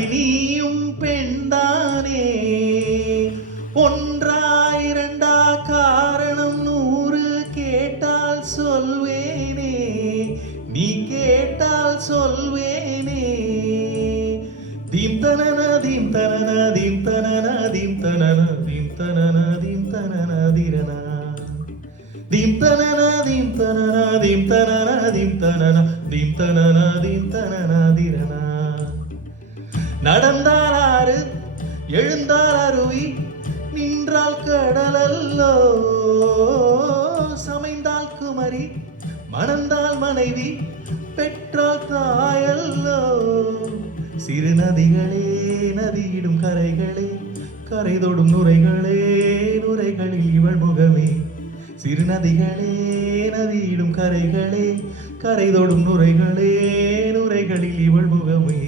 அடி நீயும் பெண்தானே, ஒன்றா இரண்டா காரணம் 100 கேட்டால் சொல்வேனே, நீ கேட்டால் சொல்வேனே. தீம் தனன தீம் தனன தீம் தனன தீம் தனன தீம் தனன தீம் தனன தீரனா தீம் தனன தீம் தனன தீம் தனன தீம் தனன தீம் தனன தீம் தனன தீரனா. நடந்தால் ஆறு எழுந்தால் அருவி, நின்றால் கடலல்லோ, சமைந்தால் குமரி மணந்தால் மனைவி பெற்றால் தாயல்லோ. சிறு நதிகளே நதியிடும் கரைகளே, கரை தொடும் நுரைகளே நுரைகளில் இவள் முகமே. சிறு நதிகளே நதியிடும் கரைகளே, கரை தொடும் நுரைகளே நுரைகளில் இவள் முகமே.